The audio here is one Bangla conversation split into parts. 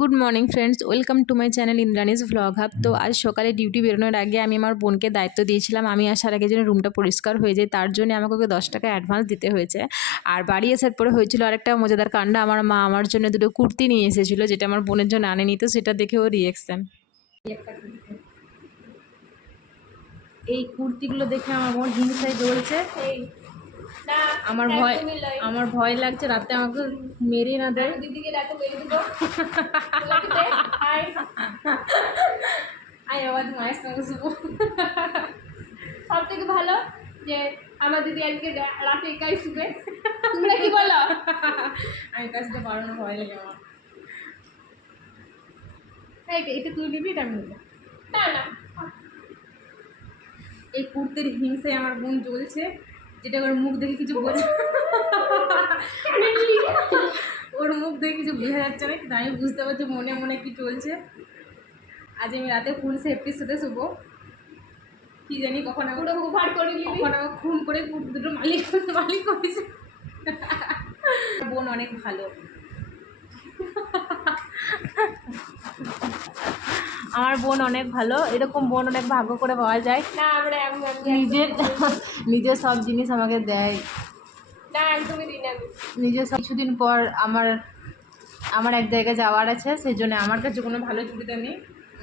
Good morning friends, welcome to my channel Indrani's vlog hub. তো আজ সকালে ডিউটি বেরোনোর আগে আমি আমার বোনকে দায়িত্ব দিয়েছিলাম আমি আসার আগে যেন রুমটা পরিষ্কার হয়ে যায়, তার জন্য আমাকে ওকে 10 টাকা অ্যাডভান্স দিতে হয়েছে। আর বাড়ি আসার পরে হয়েছিল আরেকটা মজাদার কাণ্ড, আমার মা আমার জন্য দুটো কুর্তি নিয়ে এসেছিলো যেটা আমার বোনের জন্য আনেনি, তো সেটা দেখে ও রিয়েকশন। এই কুর্তিগুলো দেখে আমার বোন হিংসায় জ্বলছে। আমার ভয় লাগছে রাতে আমাকে মেরে না দেয়। দিদিকে রাতে মেরে দেবো। আয় আবার মায়ের সঙ্গে শুভ। সব থেকে ভালো যে আমার দিদি আজকে রাতে একাই শুবে। তোমরা কি বলো? আমি কাছে বাড়ানোর ভয় লাগে আমার। এটা তুই নিবি, এটা আমি নেবো। না না, এই কুর্তির হিংসায় আমার বোন জ্বলছে, যেটা ওর মুখ দেখে কিছু বোঝা, ওর মুখ দেখে কিছু বোঝা যাচ্ছে না, কিন্তু আমি বুঝতে পারছি মনে মনে কি চলছে। আজ আমি রাতে ফুল সেফটির সাথে শুবো, কি জানি কখন আমি পুরো ওভার করে নিবি। কখন আমাকে খুন করে কুর্তি দুটো মালিক হয়েছে। বোন অনেক ভালো, আমার বোন অনেক ভালো, এরকম বোন অনেক ভাগ্য করে পাওয়া যায়। না আমরা নিজের সব জিনিস আমাকে দেয়। না একদমই দিই না। নিজের কিছুদিন পর আমার এক জায়গায় যাওয়ার আছে, সেই জন্য আমার কাছে কোনো ভালো ছুটিতে নেই,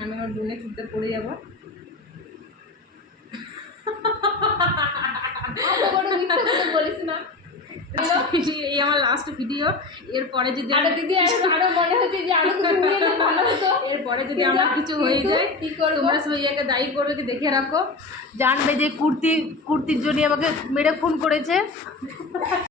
আমি আমার বোনের ছুটিতে পড়ে যাবো। বলিস না। এই আমার লাস্ট ভিডিও, এরপরে যদি দিদি আরো মনে হচ্ছে যে আরো কিছু নিয়ে এলে ভালো হতো। এরপরে যদি আমার কিছু হয়ে যায় কি করবো? তোমরা সবাই একে দায়ী করবে, কি দেখে রাখো, জানবে যে কুর্তির জন্য আমাকে মেরে খুন করেছে।